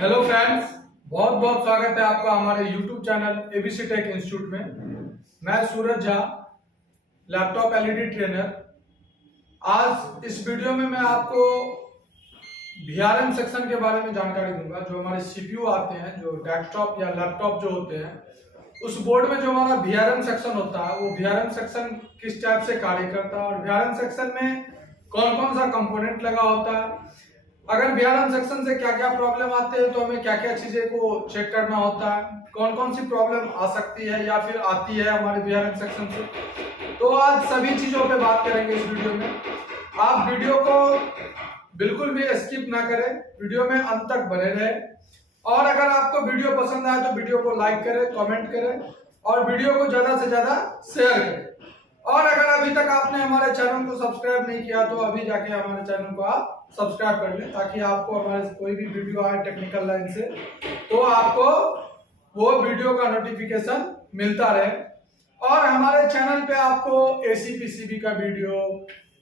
Hello friends, बहुत बहुत स्वागत है आपका हमारे YouTube channel ABC tech institute में। मैं Suraj Jha, laptop LED trainer. आज इस वीडियो में मैं आपको वीआरएम सेक्शन के बारे में जानकारी दूंगा। जो हमारे सीपीयू आते हैं, जो डेस्कटॉप या लैपटॉप जो होते हैं, उस बोर्ड में जो हमारा वीआरएम सेक्शन होता है, वो वीआरएम सेक्शन किस टाइप से कार्य करता है और वीआरएम सेक्शन में कौन कौन सा कंपोनेंट लगा होता है। अगर वीआरएम सेक्शन से क्या क्या प्रॉब्लम आते हैं तो हमें क्या क्या चीजें को चेक करना होता है, कौन कौन सी प्रॉब्लम आ सकती है या फिर आती है हमारे वीआरएम सेक्शन से। तो आज सभी चीजों पे बात करेंगे इस वीडियो में। आप वीडियो को बिल्कुल भी स्किप ना करें, वीडियो में अंत तक बने रहे। और अगर आपको वीडियो पसंद आए तो वीडियो को लाइक करें, कमेंट करें और वीडियो को ज्यादा से ज्यादा शेयर करें। और अगर अभी तक आपने हमारे चैनल को सब्सक्राइब नहीं किया तो अभी जाके हमारे चैनल को आप सब्सक्राइब कर लें, ताकि आपको हमारे कोई भी वीडियो आए टेक्निकल लाइन से तो आपको वो वीडियो का नोटिफिकेशन मिलता रहे। और हमारे चैनल पे आपको एसी पीसीबी का वीडियो,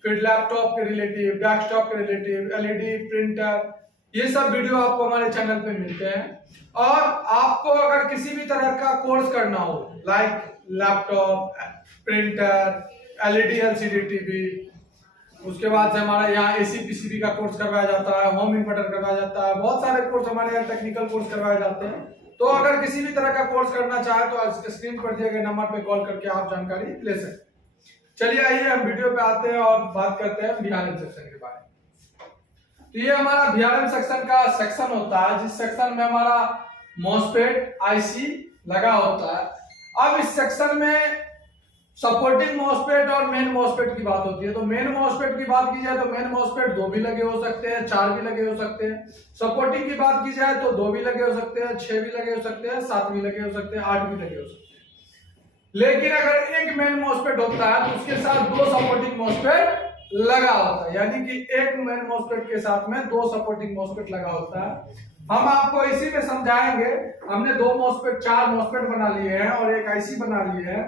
फिर लैपटॉप के रिलेटिव, डेस्कटॉप के रिलेटिव, एलईडी, प्रिंटर, ये सब वीडियो आपको हमारे चैनल पे मिलते हैं। और आपको अगर किसी भी तरह का कोर्स करना हो, like laptop, printer, LED, LCD TV, उसके बाद से हमारा यहाँ एसी पीसीबी का कोर्स करवाया जाता है, होम इन्वर्टर करवाया जाता है, बहुत सारे कोर्स हमारे यहाँ टेक्निकल कोर्स करवाए जाते हैं। तो अगर किसी भी तरह का कोर्स करना चाहे तो स्क्रीन पर दिए गए नंबर पे कॉल करके आप जानकारी ले सकते हैं। चलिए आइए हम वीडियो पे आते हैं और बात करते हैं वीआरएम सेक्शन के बारे में। तो ये हमारा वीआरएम सेक्शन का सेक्शन होता है, जिस सेक्शन में हमारा मॉसफेट आईसी लगा होता है। अब इस सेक्शन में सपोर्टिंग मॉसफेट और मेन मॉसफेट की बात होती है। तो मेन मॉसफेट की बात की जाए तो मेन मॉसफेट 2 भी लगे हो सकते हैं, 4 भी लगे हो सकते हैं। सपोर्टिंग की बात की जाए तो 2 भी लगे हो सकते हैं, 6 भी लगे हो सकते हैं, 7 भी लगे हो सकते हैं, 8 भी लगे हो सकते हैं। लेकिन अगर एक मेन मॉसफेट होता है तो उसके साथ 2 सपोर्टिंग मॉसफेट लगा होता है, यानी कि एक मेन मॉसफेट के साथ में 2 सपोर्टिंग मॉसफेट लगा होता है। हम आपको इसी में समझाएंगे। हमने 2 मॉसफेट, 4 मॉसफेट बना लिए हैं और एक आईसी बना लिए है।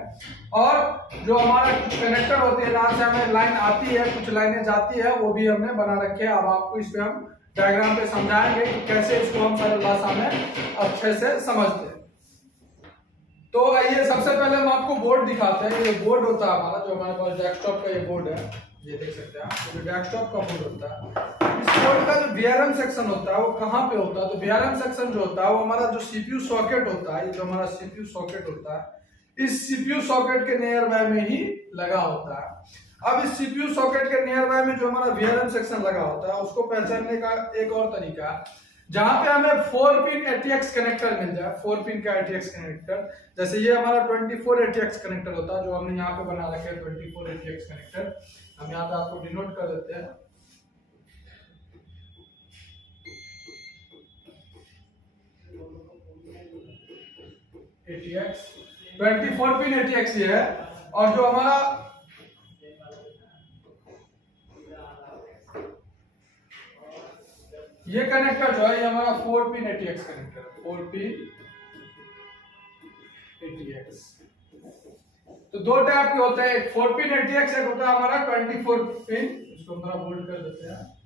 और जो हमारा कुछ कनेक्टर होते हैं, जहां से हमें लाइन आती है, कुछ लाइनें जाती है, वो भी हमने बना रखे हैं। अब आपको इस पे हम डायग्राम पे समझाएंगे कि कैसे इसको हम सरल भाषा में अच्छे से समझते हैं। तो आइए सबसे पहले हम आपको बोर्ड दिखाते हैं। ये बोर्ड होता है हमारा, जो हमारे पास डेस्कटॉप का ये बोर्ड है, ये देख सकते हैं आप। जो डेस्कटॉप का बोर्ड होता है, इस बोर्ड का जो वीआरएम सेक्शन होता है वो कहाँ पे होता है? तो वीआरएम सेक्शन जो होता है वो हमारा जो सीपीयू सॉकेट होता है, ये जो हमारा सीपीयू सॉकेट होता है, इस सीपीयू सॉकेट के नियर बाय में ही लगा होता है। अब इस सीपीयू सॉकेट के नियर बाय में जो हमारा वीआरएम सेक्शन लगा होता है, उसको पहचानने का एक और तरीका है, जहां पे हमें 4 पिन एटीएक्स कनेक्टर मिल जाए। 4 पिन का एटीएक्स कनेक्टर, जैसे ये हमारा 24 एटीएक्स कनेक्टर होता है, जो हमने यहाँ पे बना रखे हैं 24 एटीएक्स कनेक्टर। हम यहाँ पे आपको डिनोट कर देते हैं। एटीएक्स 24 पिन एटीएक्स ये है। और जो हमारा ये कनेक्टर जो है, ये हमारा 4 pin ATX connector, 4 pin ATX. तो 2 टाइप के होते हैं, एक 4 पिन एटीएक्स, एक होता है हमारा 24 पिन। इसको थोड़ा बोल्ड कर देते हैं।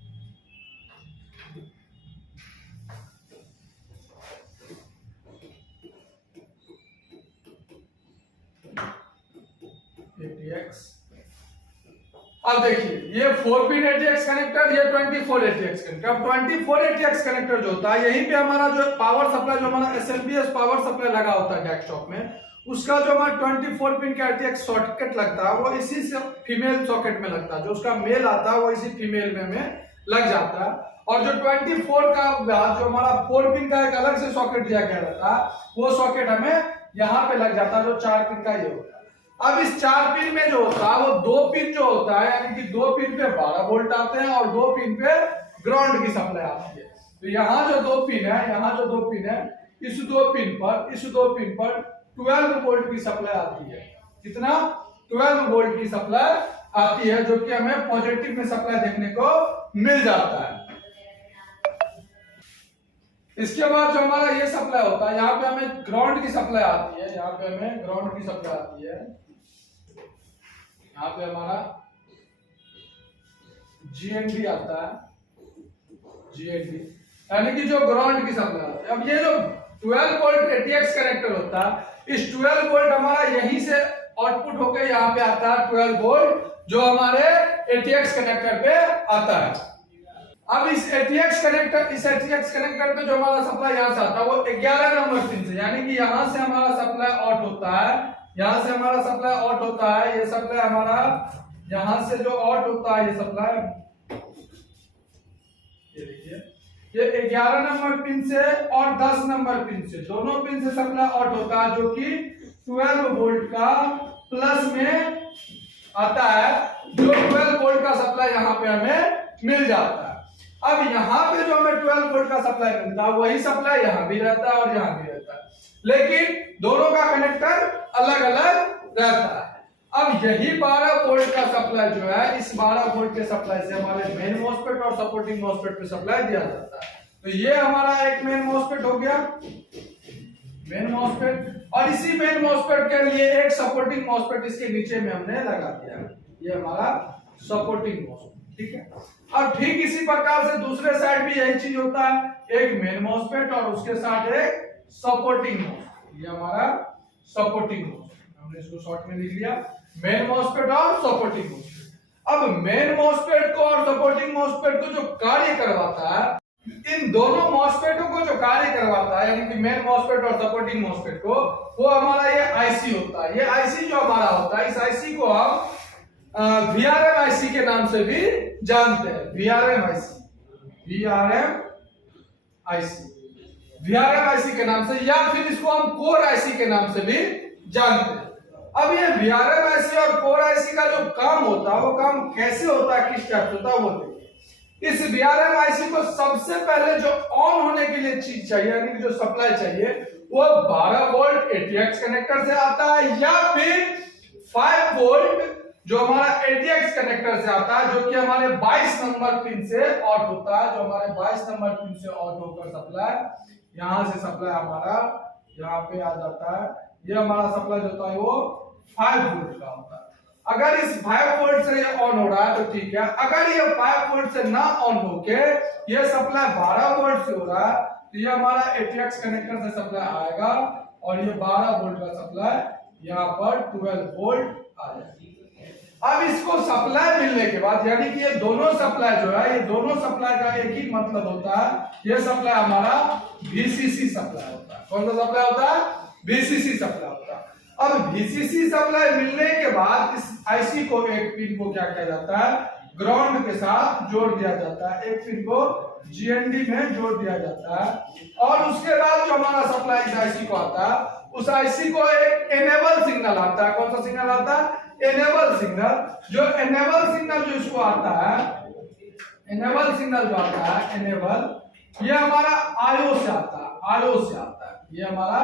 एटीएक्स। अब देखिए, ये 4 पिन एटीएक्स कनेक्टर, ये 24 एटीएक्स कनेक्टर। अब 24 एटीएक्स कनेक्टर जो होता है, यहीं पे हमारा जो पावर सप्लाई, जो हमारा एसएमपीएस पावर सप्लाई लगा होता है डेस्कटॉप में, उसका जो हमारा 24 पिन का एटीएक्स सॉकेट लगता है, वो इसी से फीमेल सॉकेट में लगता है। जो उसका मेल आता है वो इसी फीमेल में लग जाता है। और जो 24 का बाद जो हमारा 4 पिन का एक अलग से सॉकेट दिया गया रहता है, वो सॉकेट हमें यहाँ पे लग जाता है, जो 4 पिन का ये होता है। अब इस 4 पिन में जो होता है वो 2 पिन जो होता है, यानी कि 2 पिन पे 12 वोल्ट आते हैं और 2 पिन पे ग्राउंड की सप्लाई आती है। तो यहाँ जो 2 पिन है, यहाँ जो 2 पिन है, इस 2 पिन पर 12 वोल्ट की सप्लाई आती है। कितना? 12 वोल्ट की सप्लाई आती है, जो कि हमें पॉजिटिव में सप्लाई देखने को मिल जाता है। इसके बाद जो हमारा ये सप्लाई होता है, यहाँ पे हमें ग्राउंड की सप्लाई आती है, यहाँ पे हमें ग्राउंड की सप्लाई आती है। यहाँ पे हमारा जीएनडी आता है, जीएनडी। यानी कि जो ग्राउंड की सप्लाई होती है। अब ये जो 12 वोल्ट ATX कनेक्टर होता है, इस 12 वोल्ट हमारा यहीं से आउटपुट होकर यहाँ पे आता है 12 वोल्ट, जो हमारे ATX कनेक्टर पे आता है। अब इस ATX कनेक्टर पे जो हमारा सप्लाई यहाँ से आता है वो 11 नंबर पिन से, यानी कि यहाँ से हमारा सप्लाई आउट होता है, यहाँ से हमारा सप्लाई आउट होता है, ये सप्लाई हमारा यहाँ से जो आउट होता है, ये सप्लाई, ये देखिए, ये 11 नंबर पिन से और 10 नंबर पिन से, दोनों पिन से सप्लाई आउट होता है, जो कि 12 वोल्ट का प्लस में आता है, जो 12 वोल्ट का सप्लाई यहाँ पे हमें मिल जाता है। अब यहाँ पे जो हमें 12 वोल्ट का सप्लाई मिलता है वही सप्लाई यहाँ भी रहता है और यहाँ भी रहता है, लेकिन दोनों का कनेक्टर अलग अलग रहता है। अब यही 12 वोल्ट का सप्लाई जो है, इस 12 वोल्ट के सप्लाई से हमारे मेन मॉसफेट और सपोर्टिंग मॉसफेट पे सप्लाई दिया जाता है। तो ये हमारा एक मेन मॉसफेट हो गया, मेन मॉसफेट, और इसी मेन मॉसफेट के लिए एक सपोर्टिंग मॉसफेट इसके नीचे में हमने लगा दिया, ये हमारा सपोर्टिंग मॉसफेट, ठीक है। अब ठीक इसी प्रकार से दूसरे साइड भी यही चीज होता है, एक मेन मॉसफेट और उसके साथ एक सपोर्टिंग मॉसफेट, ये हमारा सपोर्टिंग मॉसफेट, हमने इसको शॉर्ट में लिख लिया, मेन मॉसफेट और सपोर्टिंग मॉसफेट। अब मेन मॉसफेट को और सपोर्टिंग मॉसफेट को जो कार्य करवाता है, इन दोनों मॉसफेटों को जो कार्य करवाता है, यानी कि मेन मॉसफेट और सपोर्टिंग मॉसफेट को, वो हमारा ये आईसी होता है। ये आईसी जो हमारा होता है, इस आईसी को हम VRM आईसी के नाम से भी जानते हैं, VRM आईसी के नाम से, या फिर इसको हम कोर आईसी के नाम से भी जानते हैं। अब ये VRM आईसी और कोर आईसी का जो काम होता है, वो काम कैसे होता है, किस टाइप होता है, वो देखिए। इस VRM आईसी को सबसे पहले जो ऑन होने के लिए चीज चाहिए, यानी कि जो सप्लाई चाहिए, वो 12 वोल्ट ATX कनेक्टर से आता है, या फिर 5 वोल्ट जो हमारा ATX कनेक्टर से आता है, जो कि हमारे 22 नंबर पिन से आउट होता है, जो हमारे 22 नंबर पिन से आउट होकर सप्लाई, यहां से सप्लाई हमारा यहाँ पे आ जाता है। ये हमारा सप्लाई जो होता है वो 5 वोल्ट का होता है। अगर इस 5 वोल्ट से ये ऑन हो रहा है तो ठीक है, अगर ये 5 वोल्ट से ना ऑन होके ये सप्लाई 12 वोल्ट से हो रहा है, तो ये हमारा ATX कनेक्टर से सप्लाई आएगा, और ये 12 वोल्ट का सप्लाई यहाँ पर 12 वोल्ट आ जाएगा। अब इसको सप्लाई मिलने के बाद, यानी कि ये दोनों सप्लाई जो है, ये दोनों सप्लाई का एक ही मतलब होता है, ये सप्लाई हमारा VCC सप्लाई होता है। कौन सा सप्लाई होता है? VCC सप्लाई होता है। अब VCC सप्लाई मिलने के बाद इस आईसी को, एक पिन को क्या किया जाता है, ग्राउंड के साथ जोड़ दिया जाता है, एक पिन को GND में जोड़ दिया जाता है, और उसके बाद जो हमारा सप्लाई इस आईसी को आता है, उस आईसी को एक एनेबल सिग्नल आता है। कौन सा सिग्नल आता है? Enable signal. जो एनेबल सिग्नल जो इसको आता है, एनेबल सिग्नल जो आता है, एनेबल, ये हमारा आईओ से आता है, आईओ से आता है, ये हमारा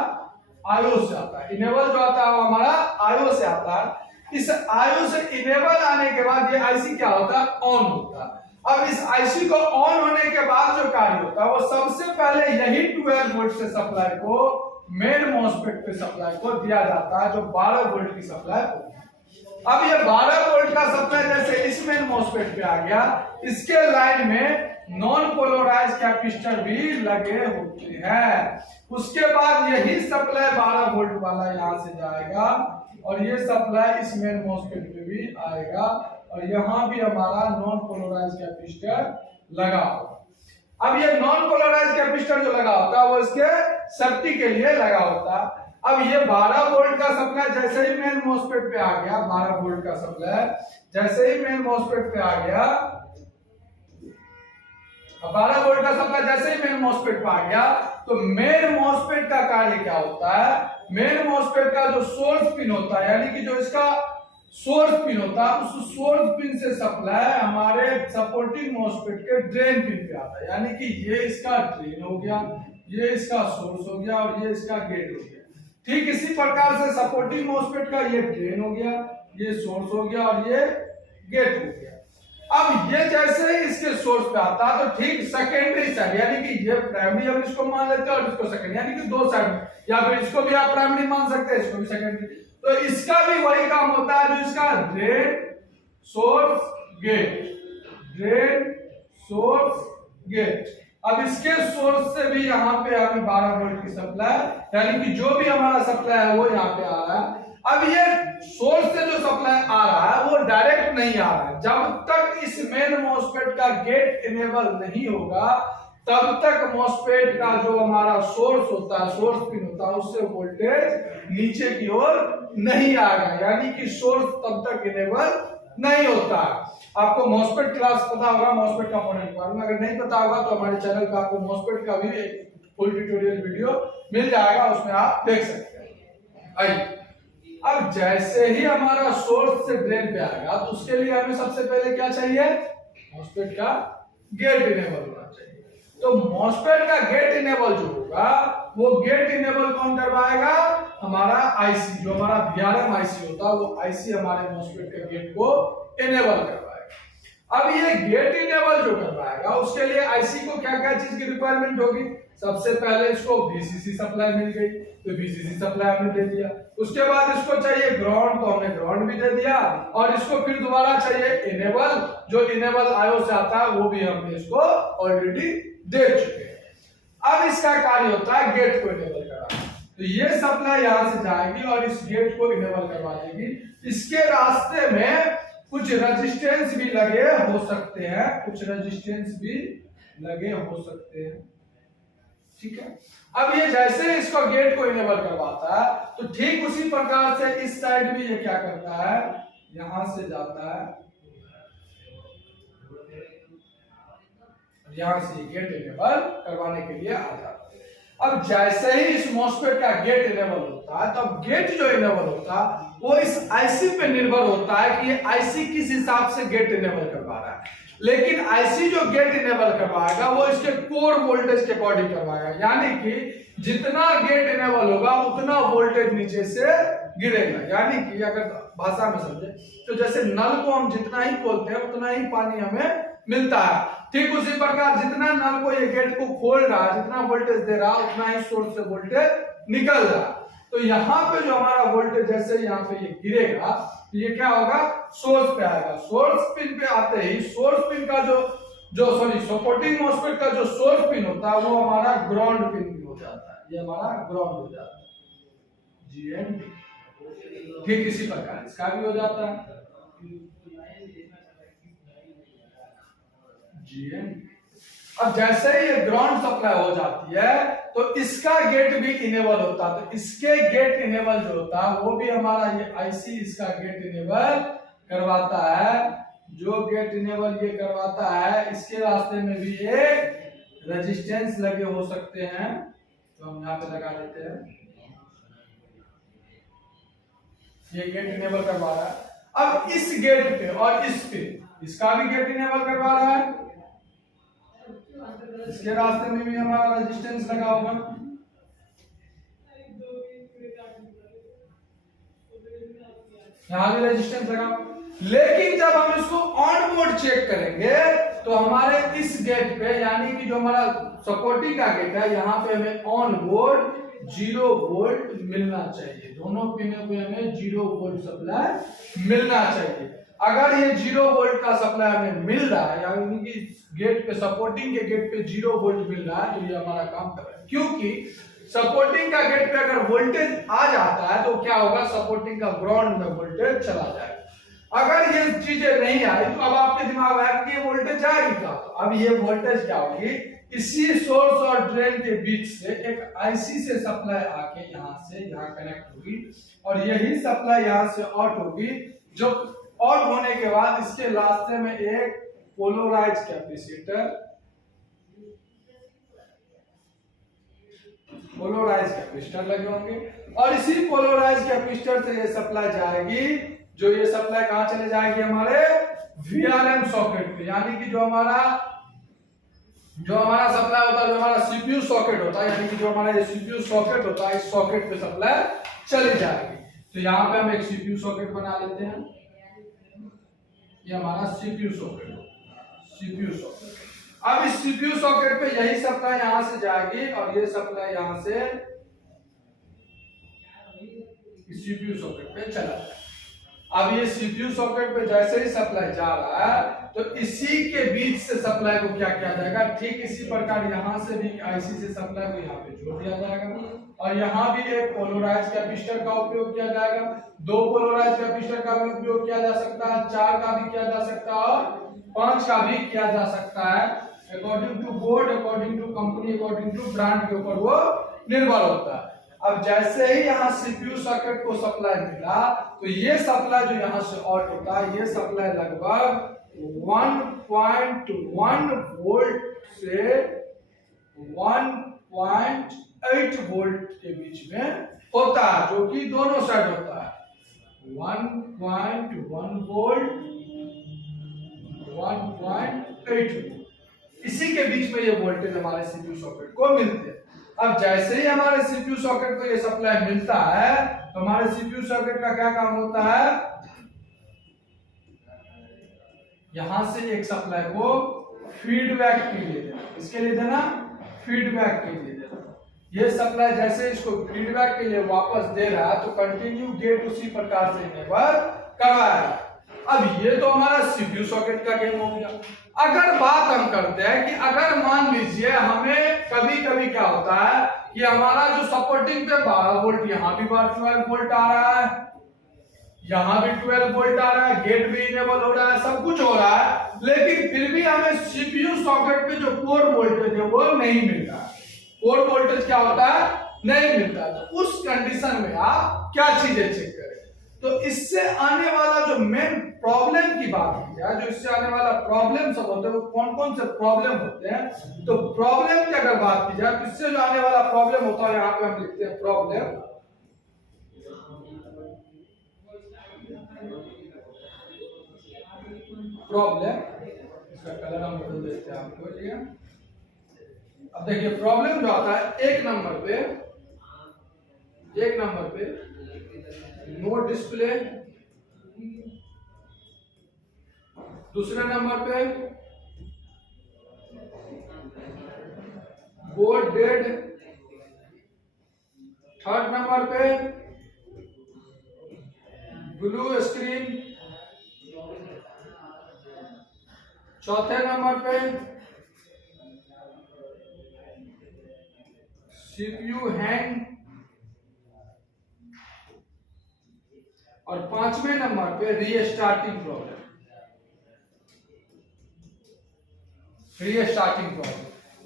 आईओ से आता है। इनेबल जो आता है वो हमारा आईओ से आता है। इस आईओ से इनेबल आने के बाद ये आईसी क्या होता है? ऑन होता है। अब इस आईसी को ऑन होने के बाद जो कार्य होता है, वो सबसे पहले यही 12 वोल्ट से सप्लाई को मेन मॉसफेट पे सप्लाई को दिया जाता है, जो 12 वोल्ट की सप्लाई होती है। अब ये 12 वोल्ट का सप्लाई जैसे इस मेन मॉसफेट पे आ गया, इसके लाइन में नॉन पोलराइज कैपेसिटर भी लगे होते हैं। उसके बाद यही सप्लाई 12 वोल्ट वाला यहां से जाएगा, और ये सप्लाई इस मेन मॉसफेट पे भी आएगा, और यहां भी हमारा नॉन पोलराइज कैपेसिटर लगा होगा। अब ये नॉन पोलराइज कैपेसिटर जो लगा होता है, वो इसके सेफ्टी के लिए लगा होता है। अब ये 12 वोल्ट का सप्लाई जैसे ही मेन मॉसफेट पे आ गया, 12 वोल्ट का सप्लाई जैसे ही मेन मॉसफेट पे आ गया, 12 वोल्ट का सप्लाई जैसे ही मेन मॉसफेट पे आ गया, तो मेन मॉसफेट का कार्य क्या होता है? मेन मॉसफेट का जो सोर्स पिन होता है, यानी कि जो इसका सोर्स पिन होता है, उस सोर्स पिन से सप्लाई हमारे सपोर्टिंग मॉसफेट के ड्रेन पिन पे आता है। यानी कि ये इसका ड्रेन हो गया, ये इसका सोर्स हो गया, और ये इसका गेट हो गया। ठीक इसी प्रकार से सपोर्टिंग मॉसफेट का ये ड्रेन हो गया, ये सोर्स हो गया, और ये गेट हो गया। अब ये जैसे ही इसके सोर्स पे आता है, तो ठीक सेकेंडरी साइड, यानी कि ये प्राइमरी हम इसको मान लेते हैं और इसको सेकेंडरी, यानी कि दो साइड में, या फिर इसको भी आप प्राइमरी मान सकते हैं, इसको भी सेकेंडरी। तो इसका भी वही काम होता है, जो इसका drain source gate, drain source gate, अब इसके सोर्स से भी यहाँ पे हमें 12 वोल्ट की सप्लाई, यानी कि जो भी हमारा सप्लाई है वो यहाँ पे आ रहा है। अब ये सोर्स से जो सप्लाई आ रहा है वो डायरेक्ट नहीं आ रहा है। जब तक इस मेन मॉसफेट का गेट इनेबल नहीं होगा तब तक मॉसफेट का जो हमारा सोर्स होता है, सोर्स पिन होता है, उससे वोल्टेज नीचे की ओर नहीं आएगा, यानी कि सोर्स तब तक इनेबल नहीं होता है। आपको मॉसफेट क्लास पता होगा, मॉसफेट कंपोनेंट मालूम, अगर नहीं पता होगा तो हमारे चैनल पे आपको मॉसफेट का भी एक फुल ट्यूटोरियल वीडियो मिल जाएगा, उसमें आप देख सकते हैं। आइए, अब जैसे ही हमारा सोर्स से ड्रेन पे आएगा तो उसके लिए हमें सबसे पहले क्या चाहिए, मॉसफेट का गेट इनेबल होना चाहिए। तो मॉसफेट का गेट इनेबल जो होगा वो गेट इनेबल कौन करवाएगा, हमारा आईसी, जो हमारा VRM आईसी होता है वो आईसी हमारे मॉसफेट के गेट को इनेबल करवाएगा। अब ये गेट इनेबल जो करवाएगा उसके लिए आईसी को क्या क्या चीज की रिक्वायरमेंट होगी, सबसे पहले इसको VCC सप्लाई मिल गई तो VCC सप्लाई हमने दे दिया। उसके बाद इसको चाहिए ग्राउंड, तो हमने ग्राउंड भी दे दिया, और इसको फिर दोबारा चाहिए इनेबल, जो इनेबल आयो से आता है वो भी हमने इसको ऑलरेडी दे चुके हैं। अब इसका कार्य होता है गेट को इनेबल कराना। तो ये सप्लाई यहां से जाएगी और इस गेट को इनेबल करवा देगी। इसके रास्ते में कुछ रेजिस्टेंस भी लगे हो सकते हैं, कुछ रेजिस्टेंस भी लगे हो सकते हैं, ठीक है। अब ये जैसे इसको गेट को इनेबल करवाता है तो ठीक उसी प्रकार से इस साइड भी ये क्या करता है, यहां से जाता है, यहां से गेट इनेबल करवाने के लिए आ जाता है। अब जैसे ही इस मॉसफेट का गेट इनेबल होता है तब गेट जो इनेबल होता है वो इस आईसी पे निर्भर होता है कि ये आईसी किस हिसाब से गेट इनेबल करवा रहा है। लेकिन आईसी जो गेट इनेबल करवाएगा वो इसके कोर वोल्टेज के अकॉर्डिंग करवाएगा, यानी कि जितना गेट इनेबल होगा उतना वोल्टेज नीचे से गिरेगा। यानी कि अगर भाषा में समझे तो जैसे नल को हम जितना ही खोलते हैं उतना ही पानी हमें मिलता है, ठीक उसी प्रकार जितना नल को ये गेट को खोल रहा है, जितना वोल्टेज दे रहा है उतना ही सोर्स से वोल्टेज निकल रहा है। तो यहाँ पे जो हमारा वोल्टेज जैसे यहाँ पे ये गिरेगा तो ये क्या होगा, सोर्स पे आएगा। सोर्स पिन पे आते ही सोर्स पिन का सपोर्टिंग मॉसफेट का जो सोर्स पिन होता है वो हमारा ग्राउंड पिन भी हो जाता है, ये हमारा ग्राउंड हो जाता है, GND। ठीक इसी प्रकार इसका भी हो जाता है, GND। अब जैसे ही ये ग्राउंड सप्लाई हो जाती है तो इसका गेट भी इनेबल होता है। तो इसके गेट इनेबल जो होता है वो भी हमारा ये आईसी इसका गेट इनेबल करवाता है। जो गेट इनेबल ये करवाता है इसके रास्ते में भी एक रेजिस्टेंस लगे हो सकते हैं, तो हम यहाँ पे लगा देते हैं, ये गेट इनेबल करवा रहा है। अब इस गेट पे और इस पे इसका भी गेट इनेबल करवा रहा है, इसके रास्ते में भी हमारा रेजिस्टेंस लगा होगा, यहां भी रेजिस्टेंस लगा। लेकिन जब हम इसको ऑन बोर्ड चेक करेंगे तो हमारे इस गेट पे, यानी कि जो हमारा सपोर्टिंग का गेट है, यहाँ पे हमें ऑन बोर्ड 0 वोल्ट मिलना चाहिए। दोनों पिनों पे हमें 0 वोल्ट सप्लाई मिलना चाहिए। अगर ये 0 वोल्ट का सप्लाई हमें मिल रहा है, यानी कि गेट पे, सपोर्टिंग के गेट पे 0 वोल्ट मिल रहा है, तो ये हमारा काम कर रहा है। क्योंकि सपोर्टिंग का गेट पे अगर वोल्टेज आ जाता है तो क्या होगा, सपोर्टिंग का ग्राउंड में वोल्टेज चला जाएगा। अगर ये चीजें नहीं आई तो अब आपके दिमाग में आया कि ये वोल्टेज आएगी क्या, तो अब ये वोल्टेज क्या होगी, इसी सोर्स और ड्रेन के बीच से एक आईसी से सप्लाई आके यहां से यहां कनेक्ट होगी और यही सप्लाई यहां से आउट होगी। जो आउट होने के बाद इसके रास्ते में एक पोलराइज कैपेसिटर लगे होंगे और इसी पोलराइज कैपेसिटर से ये सप्लाई जाएगी। जो ये सप्लाई कहां चले जाएगी, हमारे VRM सॉकेट पे, यानी कि जो हमारा सप्लाई होता है, जो हमारा CPU सॉकेट होता है, यानी कि जो हमारा ये CPU सॉकेट होता है, इस सॉकेट पे सप्लाई चली जाएगी। तो यहाँ पे हम एक CPU सॉकेट बना लेते हैं, ये हमारा CPU सॉकेट। अब इस CPU सॉकेट पे यही सप्लाई यहां से जाएगी और ये सप्लाई यहां से इस CPU सॉकेट पे चला जाएगा। अब ये सीपीयू सॉकेट पे जैसे ही सप्लाई जा रहा है तो इसी के बीच से सप्लाई को क्या किया जाएगा, ठीक इसी प्रकार यहाँ से भी आईसी से सप्लाई को यहाँ पे जोड़ दिया जाएगा और यहाँ भी एक पोलराइज कैपेसिटर का उपयोग किया जाएगा। 2 पोलराइज कैपेसिटर का भी उपयोग किया जा सकता है, 4 का भी किया जा सकता है और 5 का भी किया जा सकता है। According to board, according to company, according to brand के ऊपर वो निर्भर होता है। अब जैसे ही यहाँ सीपीयू सर्किट को सप्लाई मिला तो ये सप्लाई जो यहाँ से आउट होता है, ये सप्लाई लगभग 1.1 वोल्ट से 1.8 वोल्ट के बीच में होता है, जो कि दोनों साइड होता है। 1.1 वोल्ट 1.8 वोल्ट, इसी के बीच में ये वोल्टेज हमारे सीपीयू सॉकेट को मिलते हैं। अब जैसे ही हमारे सीपीयू सॉकेट को ये सप्लाई मिलता है तो हमारे सीपीयू सॉकेट का क्या काम होता है, यहां से एक सप्लाई को फीडबैक के लिए देना, इसके लिए देना फीडबैक के लिए देना। ये सप्लाई जैसे इसको फीडबैक के लिए वापस दे रहा है तो कंटिन्यू गेट उसी प्रकार से इनेबल करवाएगा। अब ये तो हमारा सीपीयू सॉकेट का गेम हो गया। अगर बात हम करते हैं कि अगर मान लीजिए हमें कभी कभी क्या होता है कि हमारा जो सपोर्टिंग पे 12 वोल्ट, यहाँ भी 12 वोल्ट आ रहा है, यहाँ भी 12 वोल्ट आ रहा है, गेट भी इनेबल हो रहा है, सब कुछ हो रहा है, लेकिन फिर भी हमें सीपीयू सॉकेट पे जो कोर वोल्टेज है वो नहीं मिल रहा है। कोर वोल्टेज क्या होता है, नहीं मिलता है। तो उस कंडीशन में आप क्या चीजें चेक करें, तो इससे आने वाला जो मेन प्रॉब्लम की बात की जाए, जो इससे आने वाला प्रॉब्लम सब होते हैं वो कौन कौन से प्रॉब्लम होते हैं, तो प्रॉब्लम की अगर बात की जाए तो इससे जो आने वाला प्रॉब्लम होता है, यहाँ पे हम लिखते हैं प्रॉब्लम। इसका कलर हम बदल देते हैं आपको, ठीक है। अब देखिए प्रॉब्लम जो आता है एक नंबर पे नो डिस्प्ले, दूसरे नंबर पे बोर्ड डेड, थर्ड नंबर पे ब्लू स्क्रीन, चौथे नंबर पे सीपीयू हैंग और 5वें नंबर पे रीस्टार्टिंग प्रॉब्लम।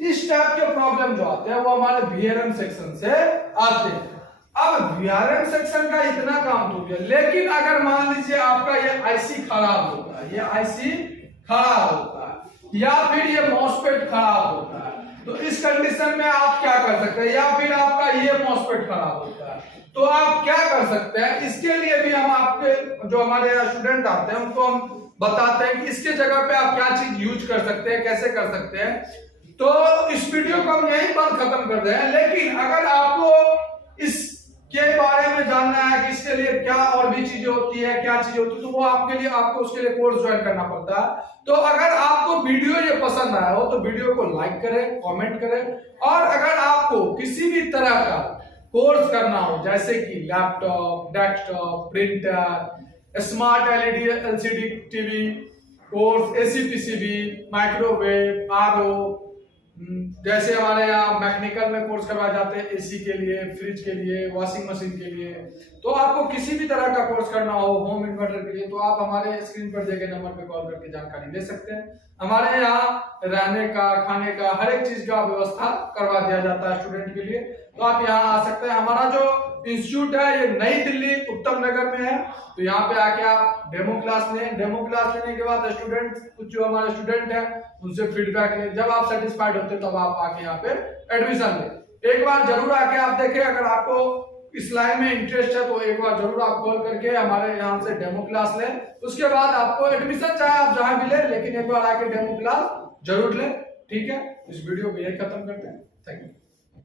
इस टाइप के प्रॉब्लम जो आते हैं वो हमारे वीआरएम सेक्शन से आते हैं। अब वीआरएम सेक्शन का इतना काम हो गया, लेकिन अगर मान लीजिए आपका ये आईसी खराब होता है, या फिर ये मॉसफेट खराब होता है, तो इस कंडीशन में आप क्या कर सकते हैं, या फिर आपका ये मॉसफेट खराब होता है तो आप क्या कर सकते हैं। इसके लिए भी हम आपके जो हमारे स्टूडेंट आते हैं उनको हम बताते हैं कि इसके जगह पे आप क्या चीज यूज कर सकते हैं, कैसे कर सकते हैं। तो इस वीडियो को हम यहीं पर खत्म कर रहे हैं, लेकिन अगर आपको इसके बारे में जानना है कि इसके लिए क्या और भी चीजें होती है, क्या चीजें होती है, तो वो आपको उसके लिए कोर्स ज्वाइन करना पड़ता है। तो अगर आपको वीडियो ये पसंद आया हो तो वीडियो को लाइक करें, कमेंट करें, और अगर आपको किसी भी तरह का कोर्स करना हो जैसे कि laptop, desktop, printer, smart LED LCD TV course, AC PCB, microwave, RO, जैसे हमारे यहाँ मैकेनिकल में कोर्स करवाए जाते हैं एसी के लिए, फ्रिज के लिए, वॉशिंग मशीन के लिए, तो आपको किसी भी तरह का कोर्स करना हो होम इन्वर्टर के लिए तो आप हमारे स्क्रीन पर दिए गए नंबर पे कॉल करके जानकारी ले सकते हैं। हमारे यहाँ रहने का, खाने का, हर एक चीज का व्यवस्था करवा दिया जाता है स्टूडेंट के लिए, तो आप यहाँ आ सकते हैं। हमारा जो इंस्टीट्यूट है ये नई दिल्ली उत्तम नगर में है, तो यहाँ पे आके आप डेमो क्लास लें। डेमो क्लास लेने के बाद स्टूडेंट, कुछ जो हमारे स्टूडेंट हैं उनसे फीडबैक लें। जब आप सेटिस्फाइड होते हैं तब आप आके यहाँ पे एडमिशन लें। एक बार जरूर आके आप देखें, अगर आपको इस लाइन में इंटरेस्ट है तो एक बार जरूर आप कॉल करके हमारे यहाँ से डेमो क्लास लें। उसके बाद आपको एडमिशन चाहे आप जहां भी लें, लेकिन एक बार आके डेमो क्लास जरूर लें, ठीक है। इस वीडियो को यही खत्म करते हैं। Thank you.